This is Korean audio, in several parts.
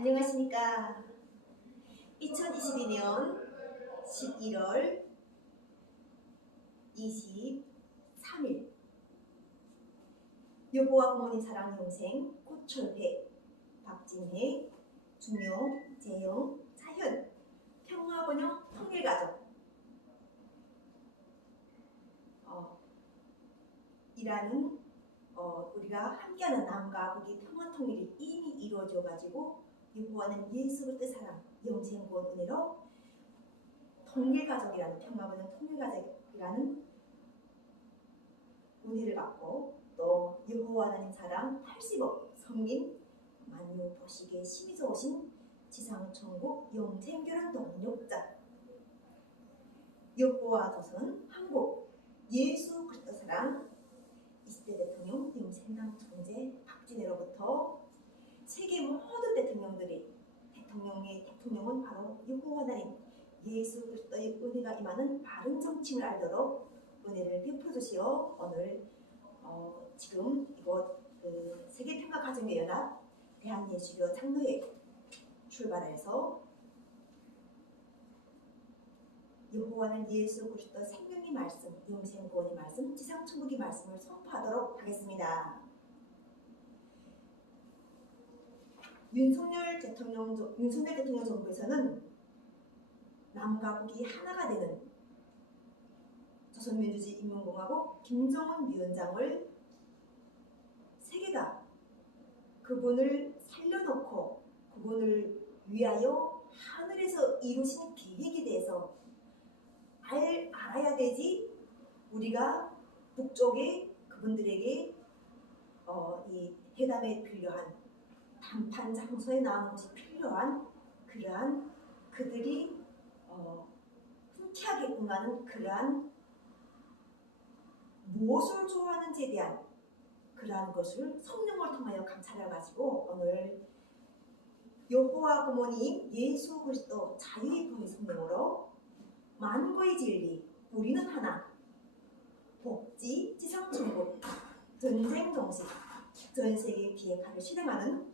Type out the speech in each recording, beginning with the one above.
안녕하십니까. 2022년 11월 23일 여호와 부모님 사랑 영생 고철회, 박진혜, 준용, 재영, 차현, 평화번영 통일가족 이라는 우리가 함께하는 남과 북의 평화통일이 이미 이루어져 가지고 여호와는 예수 그리스도의 사랑, 영생구원 은혜로 통일가족이라는 평화번영 통일가족이라는 은혜를 받고 또 여호와 하나님 사랑 80억 성민 만유 보시기에 심히 좋으신 지상천국 영생교련 동력자 여호와 조선 한국 예수 그리스도 사랑 20대 대통령 영생당 총재 박진혜로부터 세계 모든 대통령은 바로 여호와 하나님 예수 그리스도의 은혜가 임하는 바른 정칭을 알도록 은혜를 베풀어 주시어 오늘 지금 이곳 세계평화가정의연합 대한예수교 장로회 출발해서 여호와는 예수 그리스도 생명의 말씀, 영생구원의 말씀, 지상천국의 말씀을 선포하도록 하겠습니다. 윤석열 대통령 정부에서는 남과 북이 하나가 되는 조선민주주의인민공화국 김정은 위원장을 세계가 그분을 살려놓고 그분을 위하여 하늘에서 이루신 계획에 대해서 알아야 되지. 우리가 북쪽에 그분들에게 이 회담에 필요한談判 장소에 나오는 것이 필요한 그러한 그들이 흔쾌하게 응하는 그러한 무엇을 좋아하는지에 대한 그러한 것을 성령을 통하여 감찰해가지고 오늘 여호와 부모님 예수 그리스도 자유의 부의 성령으로 만고의 진리 우리는 하나 복지 지상천국 전쟁 정식 전세계 비핵화를 실행하는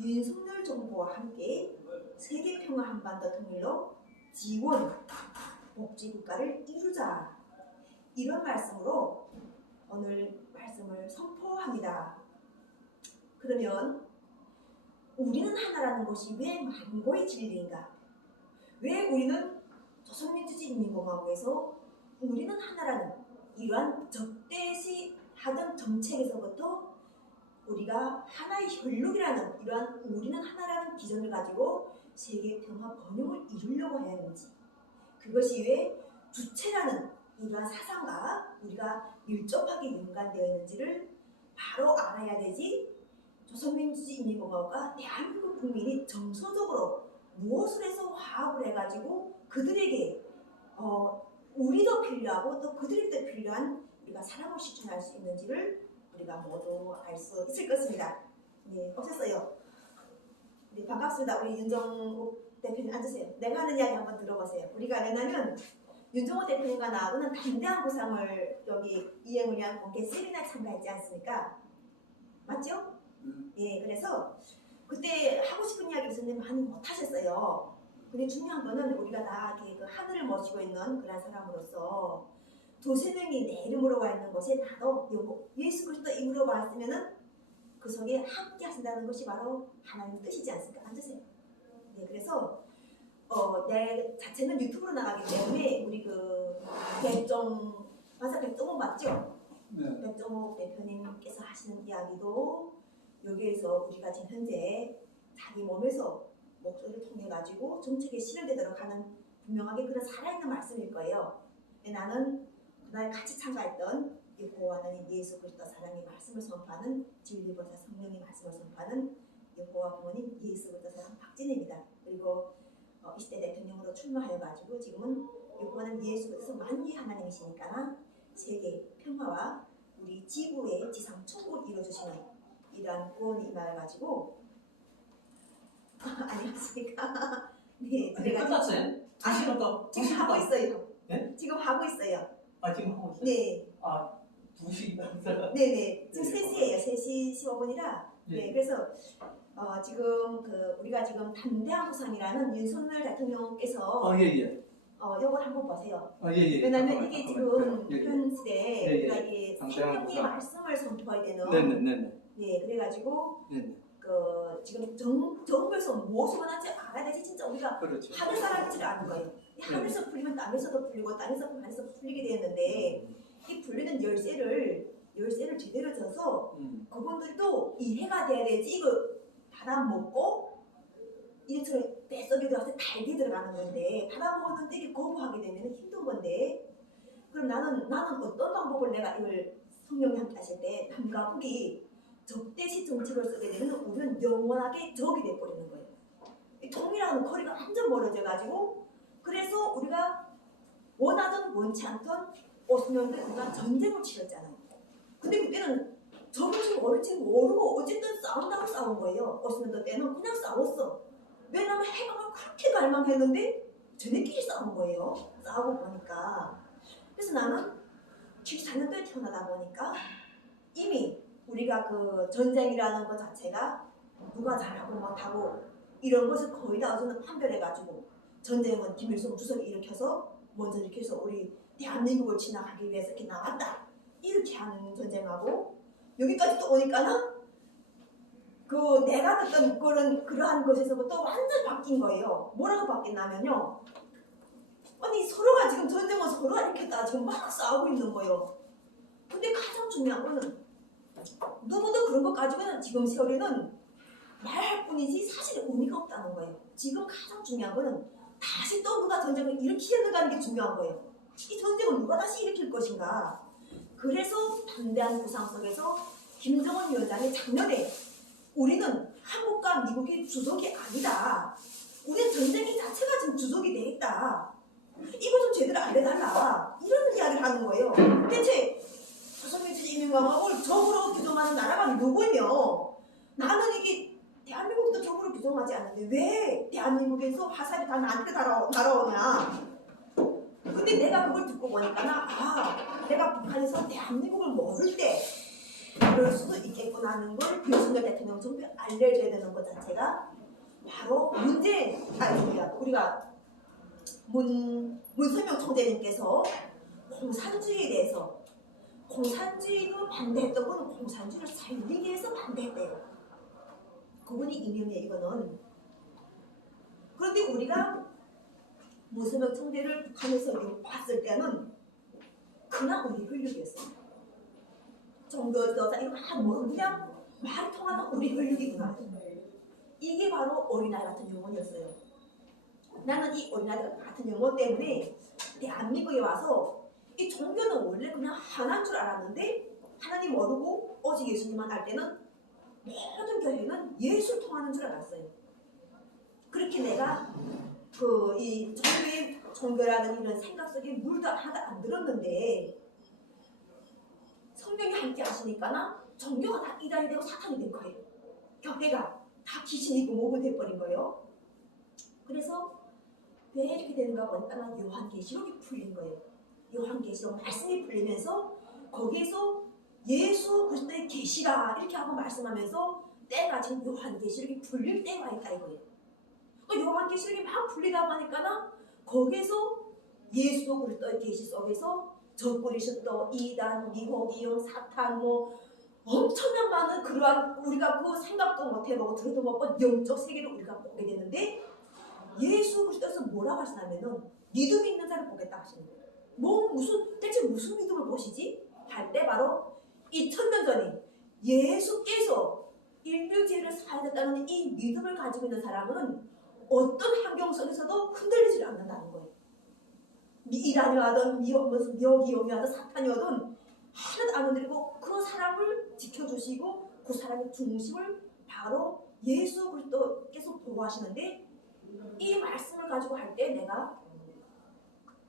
윤석열 정부와 함께 세계평화 한반도 통일로 지원 복지국가를 이루자 이런 말씀으로 오늘 말씀을 선포합니다. 그러면 우리는 하나라는 것이 왜 만고의 진리인가? 왜 우리는 조선민주주의인민공화국에서 우리는 하나라는 이러한 적대시하던 정책에서부터 우리가 하나의 혈육이라는 이러한 우리는 하나라는 기준을 가지고 세계 평화 번영을 이루려고 해야 하는지 그것이 왜 주체라는 이러한 사상과 우리가 밀접하게 연관되어 있는지를 바로 알아야 되지. 조선민주주의인민공화국과 대한민국 국민이 정서적으로 무엇을 해서 화합을 해가지고 그들에게 우리도 필요하고 또 그들에게도 필요한 우리가 사랑을 실천할 수 있는지를 우리가 모두 알 수 있을 것입니다. 네, 오셨어요. 네, 반갑습니다. 우리 윤정욱 대표님 앉으세요. 내가 하는 이야기 한번 들어보세요. 우리가 왜냐면 윤정욱 대표님과 나하고는 담대한 구상을 여기 이행을 위한 공개 세미나에 참가했지 않습니까? 맞죠? 예, 그래서 그때 하고 싶은 이야기 있었는데 많이 못하셨어요. 근데 중요한 거는 우리가 다 이렇게 그 하늘을 모시고 있는 그런 사람으로서 두세 명이 내 이름으로 와 있는 곳에 나도 예수 그리스도 이름으로 왔으면은 그 속에 함께 하신다는 것이 바로 하나님의 뜻이지 않습니까? 앉으세요. 네, 그래서 내 자체는 유튜브로 나가기 때문에 우리 그 백종욱 맞죠? 네. 백종욱 대표님께서 하시는 이야기도 여기에서 우리가 지금 현재 자기 몸에서 목소리를 통해 가지고 정책에 실현되도록 하는 분명하게 그런 살아있는 말씀일 거예요. 근데 나는 그날 같이 참가했던 여호와 하나님 예수 그리스도 사랑의 말씀을 선포하는 진리보사 성령의 말씀을 선포하는 여호와 부모님 예수 그리스도 사랑 박진혜입니다. 그리고 20대 대통령으로 출마하여 가지고 지금은 여호와는 예수 그리스도 만유의 하나님이시니까 세계 평화와 우리 지구의 지상 천국을 이루어주시는 이러한 구원이 임하여 가지고 안녕하십니까? 네, 제가 끝났어요? 지금 하고 있어요. 네? 지금 하고 있어요. 지금 하고 있어요? 네. 2시. 네네. 지금 3시예요. 3시 15분이라. 네. 그래서 지금 우리가 지금 담대한 구상이라는 윤석열 대통령께서 예. 이걸 한번 보세요. 예. 왜냐하면 이게 지금 예. 현 시대에 예. 우리가 이게 담대한 생명의 구상. 말씀을 선포해야 되는 네네. 네, 그래가지고 네네. 지금 정부에서 무엇을 원하는지 알아야 되지. 진짜 우리가 그렇죠. 하늘 사람인지를 아는 거예요. 하늘에서 풀리면 땅에서도 풀리고 땅에서 풀리면 하늘에서 풀리게 되었는데 이 풀리는 열쇠를 제대로 져서 그분들도 이해가 돼야 되지. 이거 받아먹고 이처럼 뱃속에 들어가서 달게 들어가는 건데 받아먹었는데 이게 거부하게 되면 힘든 건데 그럼 나는 어떤 방법을 내가 이걸 성령이 함께 하실 때 남과 북이 적대시 정책을 쓰게 되면 우리는 영원하게 적이 돼버리는 거예요. 이 통일하는 거리가 완전 멀어져가지고 그래서 우리가 원하든 원치 않던 50년대 우리가 전쟁을 치렀잖아요. 근데 그때는 적을지 모를지 모르고 어쨌든 싸운다고 싸운 거예요. 50년대 때는 그냥 싸웠어. 왜냐면 해방을 그렇게 갈망했는데 쟤네끼리 싸운 거예요. 싸우고 보니까. 그래서 나는 74년도에 태어나다 보니까 이미 우리가 전쟁이라는 것 자체가 누가 잘하고 못하고 이런 것을 거의 다 어제는 판별해가지고 전쟁은 김일성 주석이 일으켜서 먼저 일으켜서 우리 대한민국을 진압하기 위해서 이렇게 나왔다. 이렇게 하는 전쟁하고 여기까지 또 오니까는 내가 듣던 그러한 것에서부터 완전 바뀐 거예요. 뭐라고 바뀌었냐면요. 아니 서로가 지금 전쟁은 서로가 일으켰다가 지금 막 싸우고 있는 거예요. 근데 가장 중요한 거는 누구도 그런 것 가지고는 지금 세월에는 말할 뿐이지 사실 의미가 없다는 거예요. 지금 가장 중요한 거는 다시 또 누가 전쟁을 일으키는가는 게 중요한 거예요. 이 전쟁을 누가 다시 일으킬 것인가. 그래서 담대한 구상 속에서 김정은 위원장이 작년에 우리는 한국과 미국이 주적이 아니다. 우리는 전쟁이 자체가 지금 주적이 돼 있다. 이거 좀 제대로 알려달라. 이런 이야기를 하는 거예요. 대체 조선민주 인민공화국을 적으로 규정하는 나라가 누구며 나는 이게 대한민국도 적으로 규정하지 않는데 왜 대한민국에서 화살이 다 나한테 날아오냐. 근데 내가 그걸 듣고 보니까 내가 북한에서 대한민국을 모를 때 그럴 수도 있겠구나 하는 걸 윤석열 대통령 정부에 알려줘야 되는 것 자체가 바로 우리가 문선명 총재님께서 공산주의에 대해서 공산주의로 반대했던 건 공산주의를 살리기 위해서 반대했대요. 그분이 이명이에요. 이거는. 그런데 우리가 문선명 총재를 북한에서 봤을 때는 그냥 우리 혈육이었어요. 정도여자 이거 그냥 말이 통하는 우리 혈육이구나. 이게 바로 어린아이 같은 영혼이었어요. 나는 이 어린아이 같은 영혼 때문에 대한민국에 와서 이 종교는 원래 그냥 하나인 줄 알았는데 하나님 모르고 오직 예수님만 알 때는 모든 교회는 예수를 통하는 줄 알았어요. 그렇게 내가 이 종교라는 이런 생각 속에 물도 하나도 안 들었는데 성령이 함께 하시니까 종교가 다 이단이 되고 사탄이 된 거예요. 교회가 다 귀신이 있고 목이 돼버린 거예요. 그래서 왜 이렇게 되는가 보니까 요한계시록이 풀린 거예요. 요한계시록 말씀이 풀리면서 거기에서 예수 그리스도의 계시라 이렇게 하고 말씀하면서 때가 지금 요한계시록이 풀릴 때가 있다 이거예요. 요한계시록이 막 풀리다 보니까 거기에서 예수 그리스도의 계시 속에서 적그리스도, 이단, 미혹, 이용, 사탄 엄청난 많은 그러한 우리가 생각도 못 해보고 들어도 못 본 영적 세계를 우리가 보게 되는데 예수 그리스도에서 뭐라고 하시냐면은 믿음이 있는 자를 보겠다 하시는 거예요. 대체 무슨 믿음을 보시지? 할 때 바로 2000년 전에 예수께서 인류 죄를 사하셨다는 이 믿음을 가지고 있는 사람은 어떤 환경 속에서도 흔들리지 않는다는 거예요. 이단이 와든 미혹이 오든 사탄이 오든 하나도 안 흔들리고 그 사람을 지켜주시고 그 사람의 중심을 바로 예수 그리스도께서 보호하시는데 이 말씀을 가지고 할 때 내가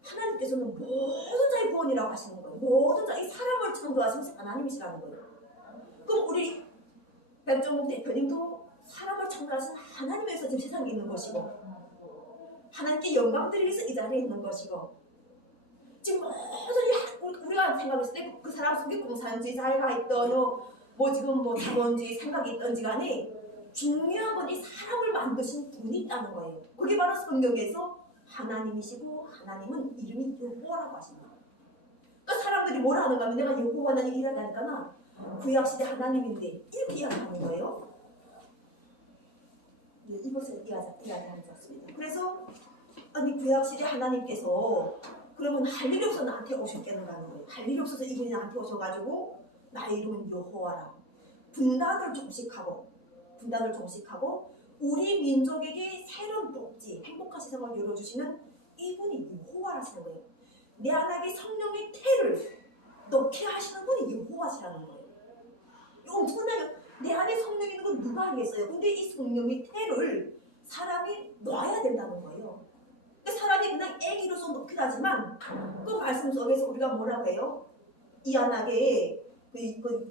하나님께서는 모든 자의 구원이라고 하시는 거예요. 모든 자, 이 사람을 창조하신 하나님이시라는 거예요. 그럼 우리 백종국 대표님도 사람을 창조하신 하나님에서 지금 세상에 있는 것이고 하나님께 영광 드리기 위해서 이 자리에 있는 것이고 지금 모든 우리가 생각했을 때 그 사람 속에 공산주의 자유가 있던 지금 자본주의 생각이 있던지 간에 중요한 건 이 사람을 만드신 분이 있다는 거예요. 그게 바로 성경에서 하나님이시고 하나님은 이름이 여호와라고 하십니다. 그러니까 사람들이 뭐라 하는가 하면 내가 여호와 하나님 이야기하니까 구약시대 하나님인데 이렇게 이야기하는 거예요. 네, 이것을 이야기하는 것 같습니다. 그래서 아니 구약시대 하나님께서 그러면 할 일이 없어서 나한테 오셨겠는가 하는 거예요. 할 일이 없어서 이분이 나한테 오셔가지고 나의 이름은 여호와라. 분단을 종식하고 우리 민족에게 새로운 복지, 행복한 세상을 열어주시는 이분이 여호와라시는 거예요. 내 안에 성령의 태를 넣게 하시는 분이 여호와시라는 거예요. 이거 엄청나요. 내 안에 성령이 있는 건 누가 알겠어요? 근데 이 성령의 태를 사람이 놔야 된다는 거예요. 사람이 그냥 애기로서 넣기도 하지만 그 말씀 속에서 우리가 뭐라고 해요? 이안하게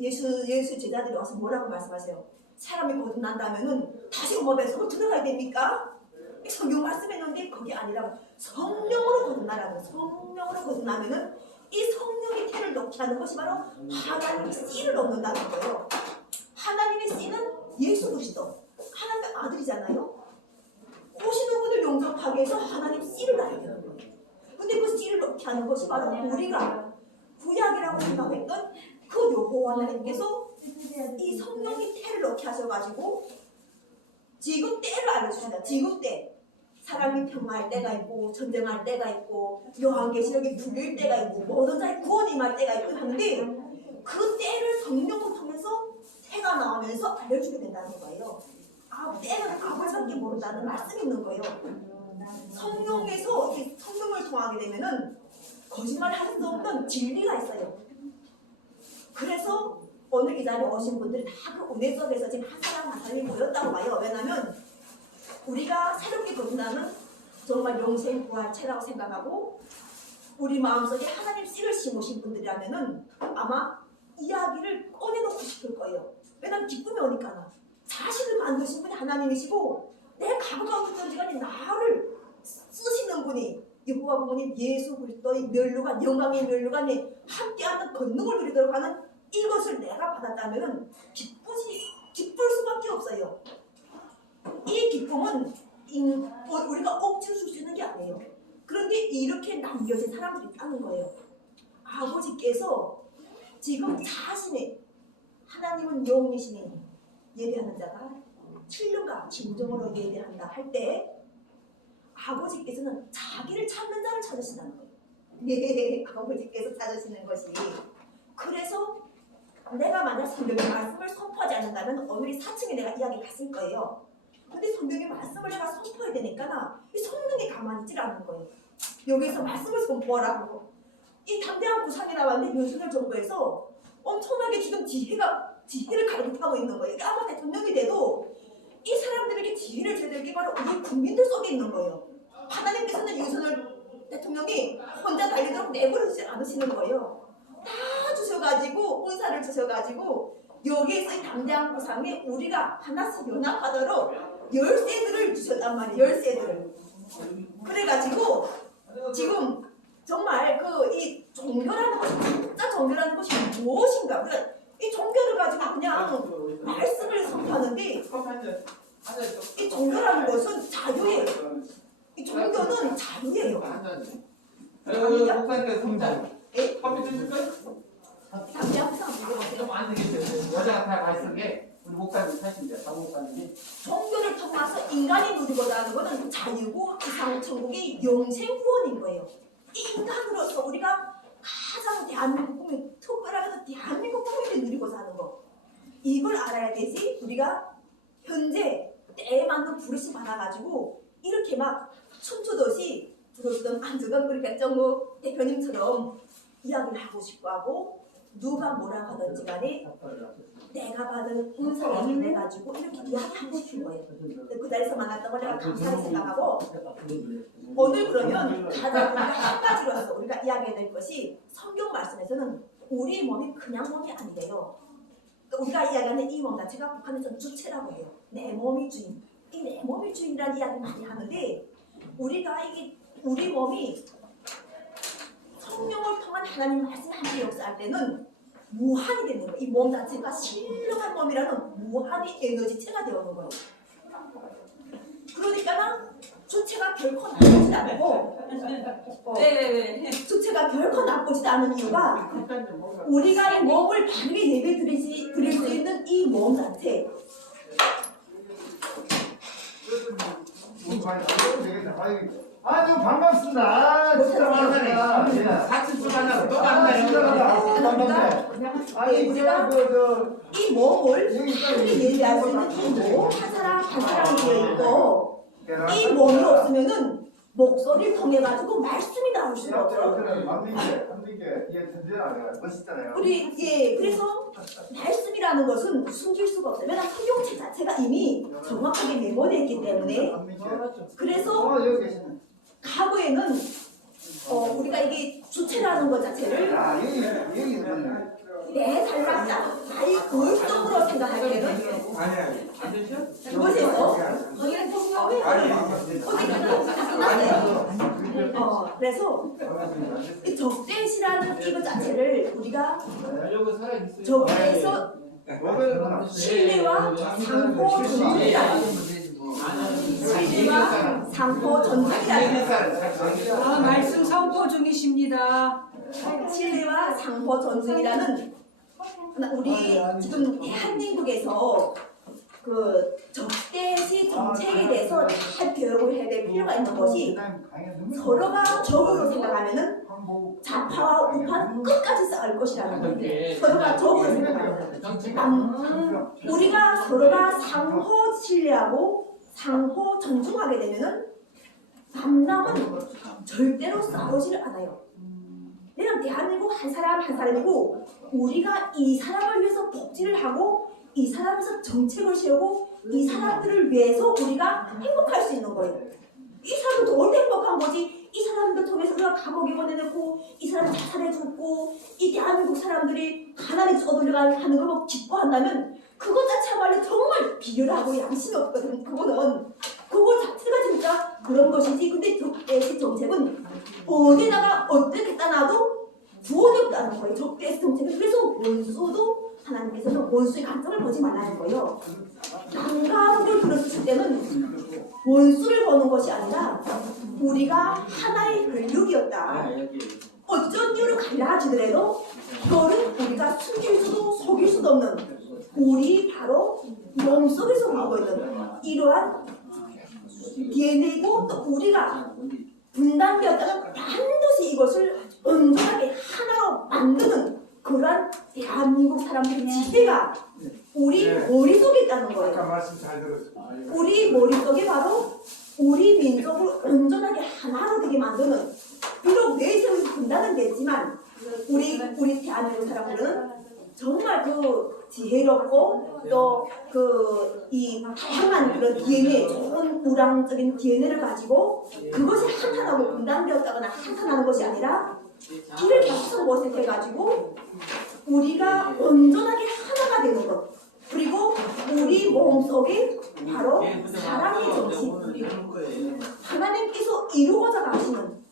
예수 제자들이 와서 뭐라고 말씀하세요? 사람이 거듭난다면은 다시 엄마 뱃속으로 들어가야 됩니까? 성경 말씀했는데 그게 아니라 성령으로 거듭나라고. 성령으로 거듭나면은 이 성령의 태를 넣게 하는 것이 바로 하나님의 씨를 넣는다는 거예요. 하나님의 씨는 예수 그리스도, 하나님의 아들이잖아요. 오시는 분을 용접하기 위해서 하나님 씨를 낳아야 되는 거예요. 근데 그 씨를 넣게 하는 것이 바로 우리가 구약이라고 생각했던 그 여호와 하나님께서 이 성령의 태를 넣게 하셔가지고 지금 때를 알려주신다. 지금 때 사람이 평화할 때가 있고 전쟁할 때가 있고 요한계시록이 풀릴 때가 있고 모든 자의 구원이 임할 때가 있고 하는데 그 때를 성령을 통해서 태가 나오면서 알려주게 된다는 거예요. 때는 아버지밖에 모른다는 말씀이 있는 거예요. 성령에서 성령을 통하게 되면은 거짓말할 수 없는 진리가 있어요. 그래서 오늘 이 자리에 오신 분들이 다 그 은혜 속에서 지금 한 사람 한 사람이 모였다고 봐요. 왜냐하면 우리가 새롭게 거듭나는 정말 영생 부활체라고 생각하고 우리 마음속에 하나님 씨를 심으신 분들이라면은 아마 이야기를 꺼내놓고 싶을 거예요. 왜냐하면 기쁨이 오니까 자신을 만드신 분이 하나님이시고 내 과거가 어떤 시간에 나를 쓰시는 분이 여호와 부모님 예수 그리스도의 멸류관 영광의 멸류관에 함께하는 권능을 누리도록 하는 이것을 내가 받았다면 기쁠 수밖에 없어요. 이 기쁨은 우리가 억지로 줄 수 있는 게 아니에요. 그런데 이렇게 남겨진 사람들이 있다는 거예요. 아버지께서 지금 자신의 하나님은 영이시니 예배하는 자가 신령과 진정으로 예배한다 할 때 아버지께서는 자기를 찾는 자를 찾으신다는 거예요. 네, 아버지께서 찾으시는 것이. 그래서 내가 만약 성경의 말씀을 선포하지 않는다면 오늘 이 4층에 내가 이야기 갔을 거예요. 근데 성경의 말씀을 내가 선포해야 되니까 이 성령이 가만히 있질 않는 거예요. 여기서 말씀을 선포하라고. 이 담대한 구상이 나왔는데 윤석열 정부에서 엄청나게 지금 지혜를 갈급하고 있는 거예요. 아마 대통령이 돼도 이 사람들에게 지혜를 줘야 될 게 바로 우리 국민들 속에 있는 거예요. 하나님께서는 윤석열 대통령이 혼자 달리도록 내버려두지 않으시는 거예요. 다 주셔가지고 은사를 주셔가지고 여기에서 이 담대한 구상에 우리가 하나씩 연합하도록 열쇠들을 주셨단 말이에요. 열쇠들을. 그래가지고 지금 정말 이 종교라는 것이 진짜 종교라는 것이 무엇인가? 그러니까 이 종교를 가지고 그냥 말씀을 선포하는데 이 종교라는 것은 자유예요. 이 종교는 자유예요. 목사님께서 성장. 예? 커피 드실까요? 담대한 구상 물어보세요. 좀 안 되겠어요. 여자가 다 가있는 게 우리 목사님 사십니다. 장 목사님이. 종교를 통해서 인간이 누리고자 하는 것은 자유고 이상 천국의 영생 구원인 거예요. 이 인간으로서 우리가 가장 대한민국 국민, 특별하게 대한민국 국민이 누리고자 하는 거. 이걸 알아야 되지. 우리가 현재 때에 맞는 부르심 받아가지고 이렇게 막 춤추듯이 들었던 안주건 우리 백정우 대표님처럼 이야기를 하고 싶어 하고 누가 뭐라고 하든지 간에 내가 받은 은사를 전해가지고 이렇게 이야기하고 싶은 거예요. 그 자리에서 만났던 걸 내가 감사하게 생각하고 오늘 그러면 가장 우리가 한 가지로서 우리가 이야기해야 될 것이 성경 말씀에서는 우리 몸이 그냥 몸이 아니래요. 우리가 이야기하는 이 몸 자체가 북한에서는 주체라고 해요. 내 몸이 주인. 이 내 몸이 주인이라는 이야기 많이 하는데 우리가 우리 몸이 성령을 통한 하나님 말씀 함께 역사할 때는 무한이 되는 거예요. 이 몸 자체가 신령한 몸이라는 무한의 에너지체가 되어오는 거예요. 그러니까 주체가 결코 나쁘지 않고 주체가 결코 나쁘지 않은 이유가 우리가 이 몸을 바르게 예배 드릴 수 있는 이 몸 자체 아주 반갑습니다. 진짜 반갑습니다. 같이 수반하고 또 아, 진짜 만나요. 반갑네. 아니 제가 이 몸을 바르게 예배할 수 있는 이 몸 한 사람 한 사람이 되어 있고 이 몸이 없으면은 목소리를 통해 가지고 말씀이 나올 수가 없어요. 멋있잖아요. 그래서 말씀이라는 것은 숨길 수가 없어요. 왜냐하면 성경책 자체가 이미 정확하게 메모되어 있기 때문에 그래서 과거에는 우리가 이게 주체라는 것 자체를 내 살락자 나의 의적으로 생각할 때는 그것에서 그래서 이 적대시라는 이것 자체를 우리가 적대에서 신뢰와 상호 존중이라 신뢰와 상호 존중이라 말씀 선포 중이십니다. 신뢰와 상호 존중이라는 우리 지금 대한민국에서 그 적대시 정책에 대해서 잘 교육을 해야 될 필요가 있는 것이 서로가 적으로 생각하면은 좌파와 우파는 끝까지 싸울 것이라는 거예요. 서로가 적으로 생각하면 우리가 서로가 상호 신뢰하고 상호 존중하게 되면은 남남은 절대로 싸우지를 않아요. 내가 대한민국 한 사람 한 사람이고 우리가 이 사람을 위해서 복지를 하고 이 사람에서 정책을 세우고 이 사람들을 위해서 우리가 행복할 수 있는 거예요. 이 사람들 더 행복한 거지. 이 사람들 통해서 우리가 감옥에 보내놓고 이 사람 자살해 죽고 이 대한민국 사람들이 가난에 쩌들려가는 걸 뭐 기뻐한다면 그것 자체야말로 정말 비열하고 양심이 없거든. 그거 자체가 진짜 그런 것이지. 근데 적대시 정책은 어디다가 어떻게 따놔도 구원이 없다는 거예요. 적대시 정책은. 그래서 원수도 하나님께서는 원수의 관점을 보지 말라는 거예요. 남과 북을 들었을 때는 원수를 보는 것이 아니라 우리가 하나의 혈육이었다. 어쩐 이유로 갈라지더라도 그거를 우리가 숨길 수도 속일 수도 없는 우리 바로 몸속에서 오고 있는 이러한 DNA고 또 우리가 분단되었다가 반드시 이것을 온전하게 하나로 만드는 그러한 대한민국 사람들의 지혜가 우리 머릿속에 있다는 거예요. 말씀 잘 들었습니다. 우리 머릿속에 바로 우리 민족을 온전하게 하나로 되게 만드는 비록 내세에서 분단은 됐지만 우리 대한민국 사람들은 정말 그 지혜롭고 또 이 다양한 그런 DNA, 좋은 우량적인 DNA를 가지고 그것이 한탄하고 분단되었다거나 한탄하는 것이 아니라 이를 계속 모색해가지고 우리가 온전하게 하나가 되는 것. 그리고 우리 몸속에 바로 사랑의 정신, 하나님께서 이루고자 하시는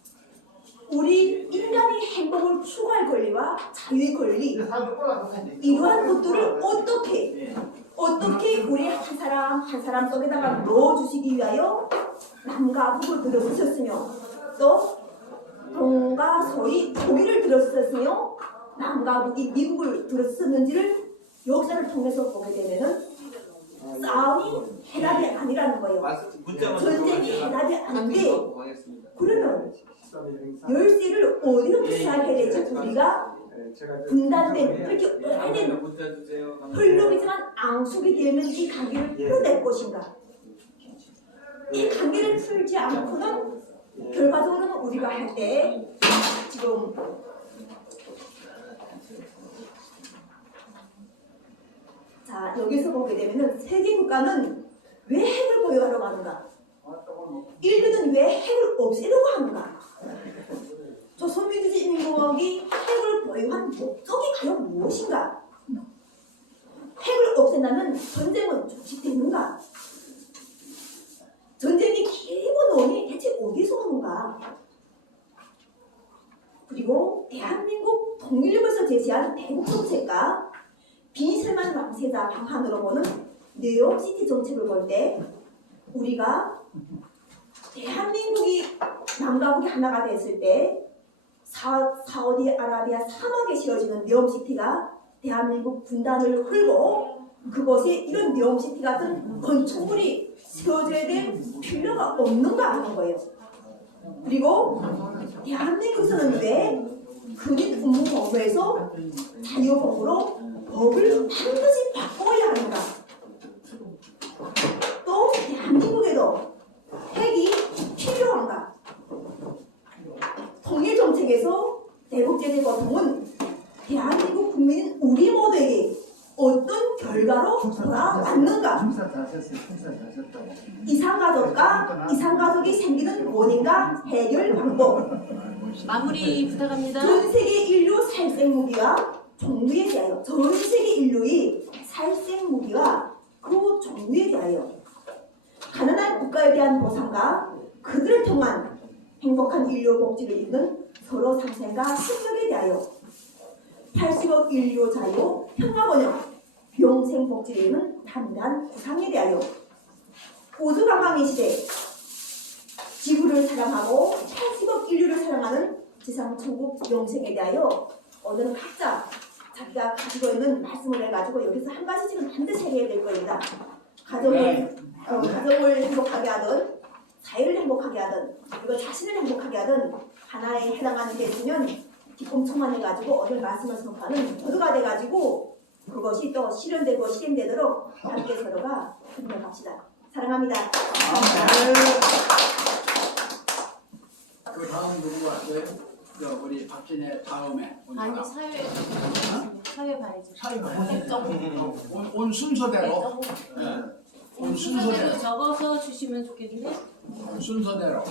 우리 인간의 행복을 추구할 권리와 자유의 권리, 이러한 것들을 어떻게 우리 한 사람 한 사람 속에다가 넣어주시기 위하여 남과 북을 들어쓰셨으며 또 동과 서이 독일을 들어쓰셨으며 남과 북이 미국을 들어쓰는지를 역사를 통해서 보게 되면은 싸움이 해답이 아니라는 거예요. 전쟁이 해답이 아닌데 그러면 열쇠를 어디로 시작해야 되지? 우리가 분단된 이렇게 오래된 흘러기지만 앙숙이 되는 이 관계를 풀어낼 것인가? 이 관계를 풀지 않고는 결과적으로는 우리가 할 때 지금 자 여기서 보게 되면은 세계 국가는 왜 핵을 보유하러 가는가? 인류는 왜 핵을 없애려고 하는가? 조선민주주의인민공화국이 핵을 보유한 목적이 과연 무엇인가? 핵을 없앤다면 전쟁은 중지되는가? 전쟁의 기본 원인이 대체 어디서 오는가? 그리고 대한민국 통일부에서 제시한 대북 정책과 비sel만 왕세자 방한으로 보는 뉴욕시티 정책을 볼 때 우리가 대한민국이 남과 북이 하나가 됐을 때 사우디아라비아 사막에 지어지는 뉴욕시티가 대한민국 분단을 흘고 그곳에 이런 뉴욕시티 같은 건축물이 세워져야 될 필요가 없는가 하는 거예요. 그리고 대한민국에서는 왜 근인국무법에서 자유법으로 법을 반드시 바꿔야 하는가? 또 대한민국에도 핵이 필요한가? 통일정책에서 대북제재 보통은 대한민국 국민 우리 모두에게 어떤 결과로 돌아왔는가? 중사 다 썼어요. 중사 다 썼다고. 이상가족과 이상가족이 생기는 원인과 해결 방법, 마무리 부탁합니다. 전 세계 인류 살생 무기와 종류에 대하여, 전 세계 인류의 살생 무기와 그 종류에 대하여, 가난한 국가에 대한 보상과 그들을 통한 행복한 인류 복지를 잇는 서로 상생과 협력에 대하여, 80억 인류 자유, 평화 번영, 영생 복지를 잇는 담대한 구상에 대하여, 우주 관광의 시대, 지구를 사랑하고 80억 인류를 사랑하는 지상 천국 영생에 대하여 오늘은 각자 자기가 가지고 있는 말씀을 해가지고 여기서 한 가지씩은 반드시 해야 될 겁니다. 가정을 행복하게 하든 사회를 행복하게 하든 그리고 자신을 행복하게 하든 하나에 해당하는 게 있으면 기쁨 충만해가지고 오늘 말씀을 선포하는 모두가 돼가지고 그것이 또 실현되고 실행되도록 함께 서로가 협력합시다. 사랑합니다. 그 다음 누구 왔어요? 우리 박진애 다음에 온 아니 사람. 사회 봐야지. 사회 봐야지. 점. 온 순서대로. 온 순서대로. 순서대로 적어서 주시면 좋겠는데. 순서대로.